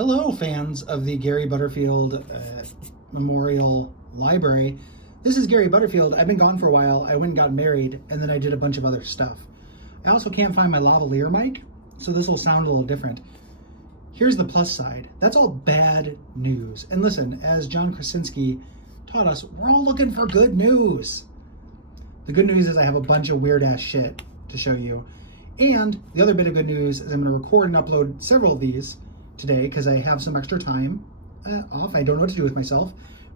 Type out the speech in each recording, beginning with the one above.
Hello, fans of the Gary Butterfield Memorial Library. This is Gary Butterfield. I've been gone for a while. I went and got married, and then I did a bunch of other stuff. I also can't find my lavalier mic, so this will sound a little different. Here's the plus side. That's all bad news. And listen, as John Krasinski taught us, we're all looking for good news. The good news is I have a bunch of weird-ass shit to show you. And the other bit of good news is I'm going to record and upload several of these today because I have some extra time off. I don't know what to do with myself.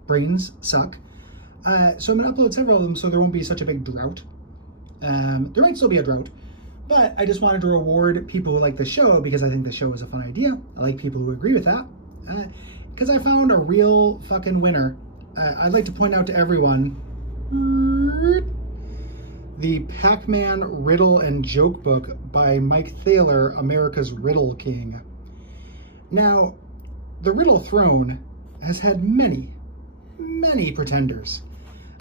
Brains suck. So I'm going to upload several of them so there won't be such a big drought. There might still be a drought, but I just wanted to reward people who like the show because I think the show is a fun idea. I like people who agree with that because I found a real fucking winner. I'd like to point out to everyone the Pac-Man Riddle and Joke Book by Mike Thaler, America's Riddle King. Now, the Riddle Throne has had many pretenders,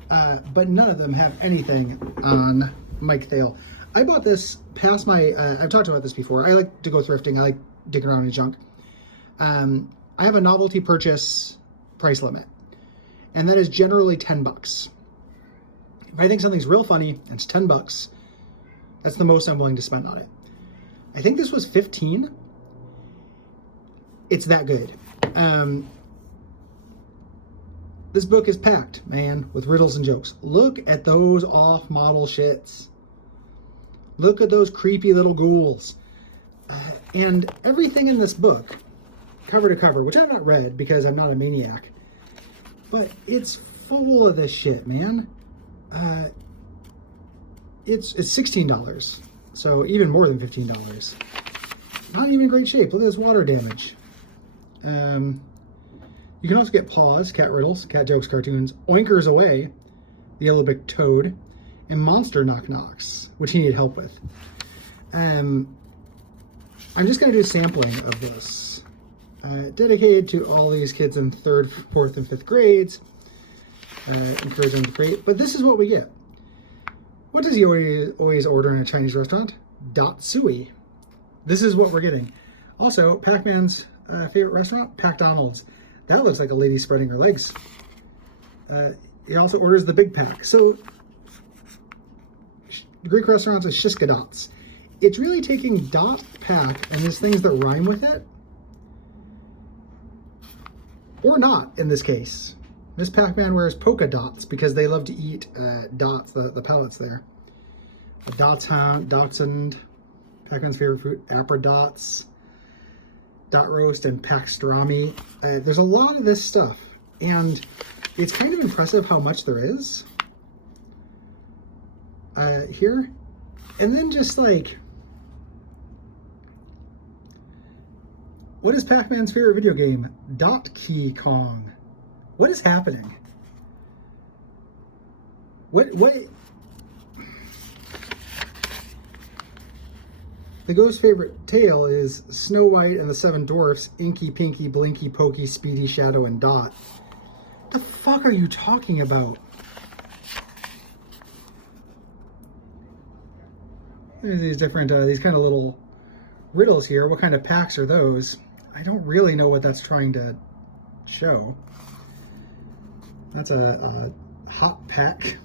but none of them have anything on Mike Thaler. I bought this past my, I've talked about this before, I like to go thrifting, I like digging around in junk. I have a novelty purchase price limit, and that is generally $10. If I think something's real funny and it's $10, that's the most I'm willing to spend on it. I think this was $15. It's that good. This book is packed, man, with riddles and jokes. Look at those off-model shits. Look at those creepy little ghouls. And everything in this book, cover to cover, which I've not read because I'm not a maniac, but it's full of this shit, man. It's $16, so even more than $15. Not even in great shape. Look at this water damage. You can also get Paws, Cat Riddles, Cat Jokes, Cartoons, Oinkers Away, The Yellow-Bick Toad, and Monster Knock Knocks, which he needed help with. I'm just going to do a sampling of this. Dedicated to all these kids in 3rd, 4th, and 5th grades. Encourage them to create. But this is what we get. What does he always order in a Chinese restaurant? Dot Sui. This is what we're getting. Also, Pac-Man's favorite restaurant, Pac-Donald's. That looks like a lady spreading her legs. He also orders the Big Pack. So, the Greek restaurants is Shiska Dots. It's really taking dot, pack, and there's things that rhyme with it. Or not, in this case. Miss Pac-Man wears polka dots because they love to eat dots, the pellets there. The Dachshund, Dachshund, Pac-Man's favorite fruit, apridots, dot roast, and pastrami. There's a lot of this stuff, and it's kind of impressive how much there is here. And then just like, what is Pac-Man's favorite video game? Donkey Kong. What is happening? What? The ghost favorite tale is Snow White and the Seven Dwarfs, Inky, Pinky, Blinky, Pokey, Speedy, Shadow, and Dot. The fuck are you talking about? There's these different, these kind of little riddles here. What kind of packs are those? I don't really know what that's trying to show. That's a hot pack.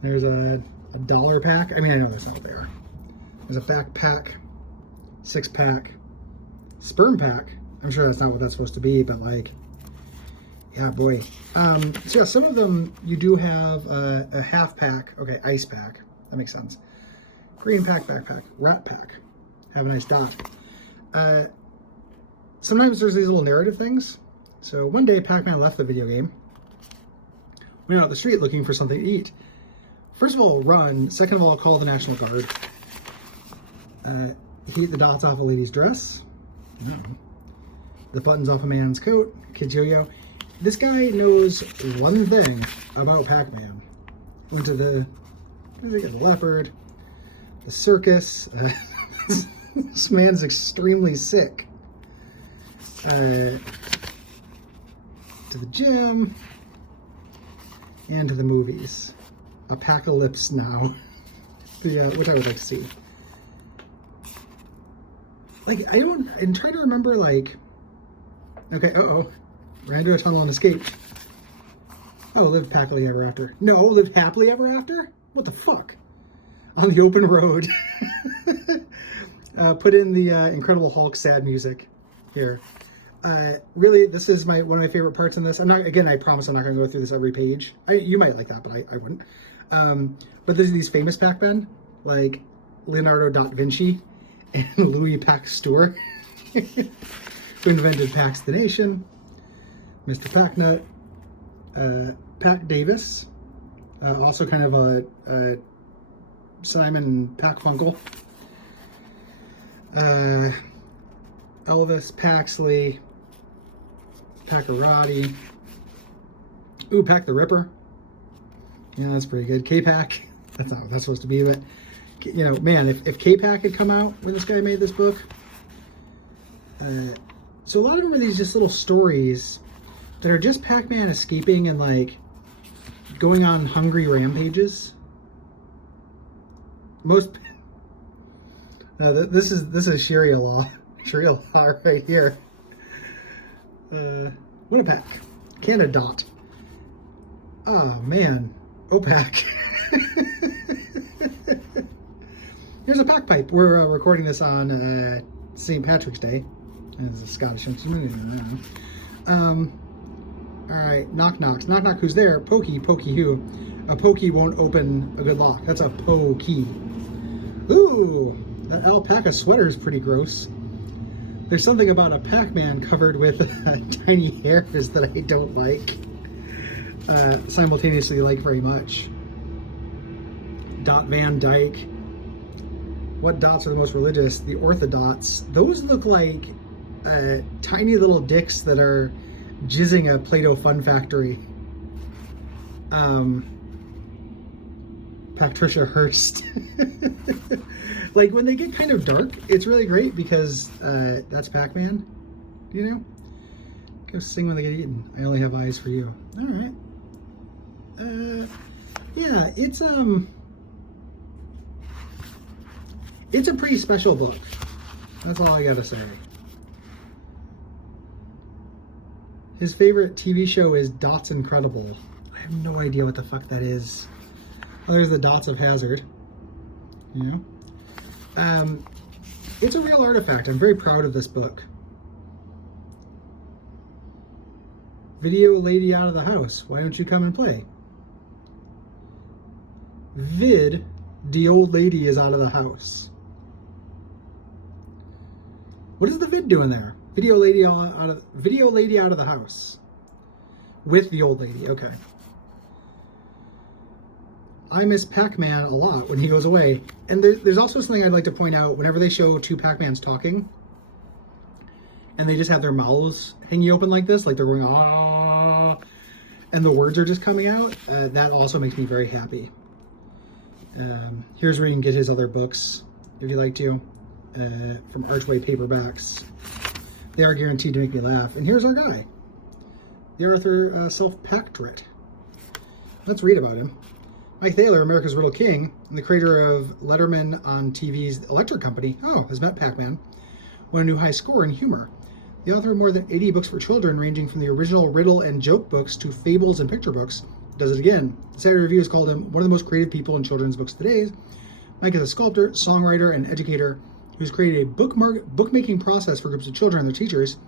There's a dollar pack. I mean, I know that's not there. There's a backpack, 6-pack, sperm pack. I'm sure that's not what that's supposed to be, but like, yeah, boy. So yeah, some of them you do have a half pack. Okay, ice pack. That makes sense. Green pack, backpack, rat pack. Have a nice dot. Sometimes there's these little narrative things. So one day Pac-Man left the video game, went out the street looking for something to eat. First of all, run. Second of all, call the National Guard. Heat the dots off a lady's dress. No. The buttons off a man's coat. Kids yo-yo. This guy knows one thing about Pac-Man. Went to the leopard, the circus. This man's extremely sick. To the gym, and to the movies. Apocalypse Now, which I would like to see. like, I'm trying to remember, like, okay, ran into a tunnel and escaped. Oh, lived happily ever after. No, lived happily ever after? What the fuck? On the open road. Put in the Incredible Hulk sad music here. Really, this is one of my favorite parts in this. I promise I'm not going to go through this every page. You might like that, but I wouldn't. But there's these famous Pac-Men, like Leonardo da Vinci and Louis Pasteur, who invented Paxtonation, Mr. Packnut, Pac Davis, also kind of a Simon Packfunkel, Elvis Paxley, Packarati, ooh, Pac the Ripper. Yeah, that's pretty good. K-Pac, that's not what that's supposed to be, but you know, man, if K-Pac had come out when this guy made this book. So a lot of them are these just little stories that are just Pac-Man escaping and like going on hungry rampages. Most this is Sharia law right here. What a pack. Canada. Oh man, OPAC. Here's a pack pipe. We're recording this on St. Patrick's Day. This is Scottish. All right, knock knocks. Knock knock, who's there? Pokey, pokey who? A pokey won't open a good lock. That's a pokey. Ooh, that alpaca sweater is pretty gross. There's something about a Pac-Man covered with tiny hairs that I don't like. Simultaneously like very much. Dot Van Dyke. What dots are the most religious? The orthodots. Those look like tiny little dicks that are jizzing a Play-Doh fun factory. Patricia Hearst. Like when they get kind of dark, it's really great because that's Pac-Man, you know? Go sing when they get eaten. I only have eyes for you. All right. Yeah, it's a pretty special book. That's all I gotta say. His favorite TV show is Dots Incredible. I have no idea what the fuck that is. Oh, there's the Dots of Hazard. You know? It's a real artifact. I'm very proud of this book. Video lady out of the house. Why don't you come and play? Vid, the old lady is out of the house. What is the vid doing there? Video lady out of the house. With the old lady, okay. I miss Pac-Man a lot when he goes away. And there's also something I'd like to point out. Whenever they show two Pac-Mans talking, and they just have their mouths hanging open like this, like they're going, ah, and the words are just coming out, that also makes me very happy. Here's where you can get his other books, if you like to, from Archway Paperbacks. They are guaranteed to make me laugh. And here's our guy, the Arthur Self-Pactorate. Let's read about him. Mike Thaler, America's Riddle King, and the creator of Letterman on TV's Electric Company, has met Pac-Man, won a new high score in humor. The author of more than 80 books for children, ranging from the original riddle and joke books to fables and picture books, does it again. The Saturday Review has called him one of the most creative people in children's books today. Mike is a sculptor, songwriter, and educator who's created a bookmaking process for groups of children and their teachers.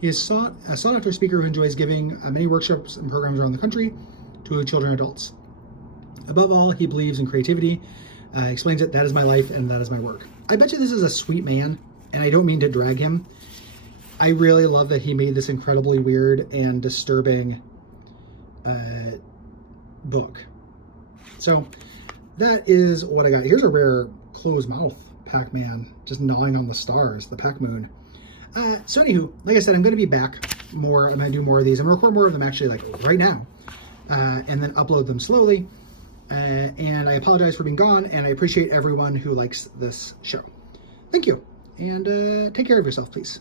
He is a sought-after speaker who enjoys giving many workshops and programs around the country to children and adults. Above all, he believes in creativity, explains that is my life and that is my work. I bet you this is a sweet man, and I don't mean to drag him. I really love that he made this incredibly weird and disturbing book. So that is what I got. Here's a rare closed mouth Pac-Man just gnawing on the stars, the Pac-Moon. So anywho, like I said, I'm going to be back more. I'm going to do more of these. I'm going to record more of them actually like right now, and then upload them slowly. And I apologize for being gone, and I appreciate everyone who likes this show. Thank you, and take care of yourself, please.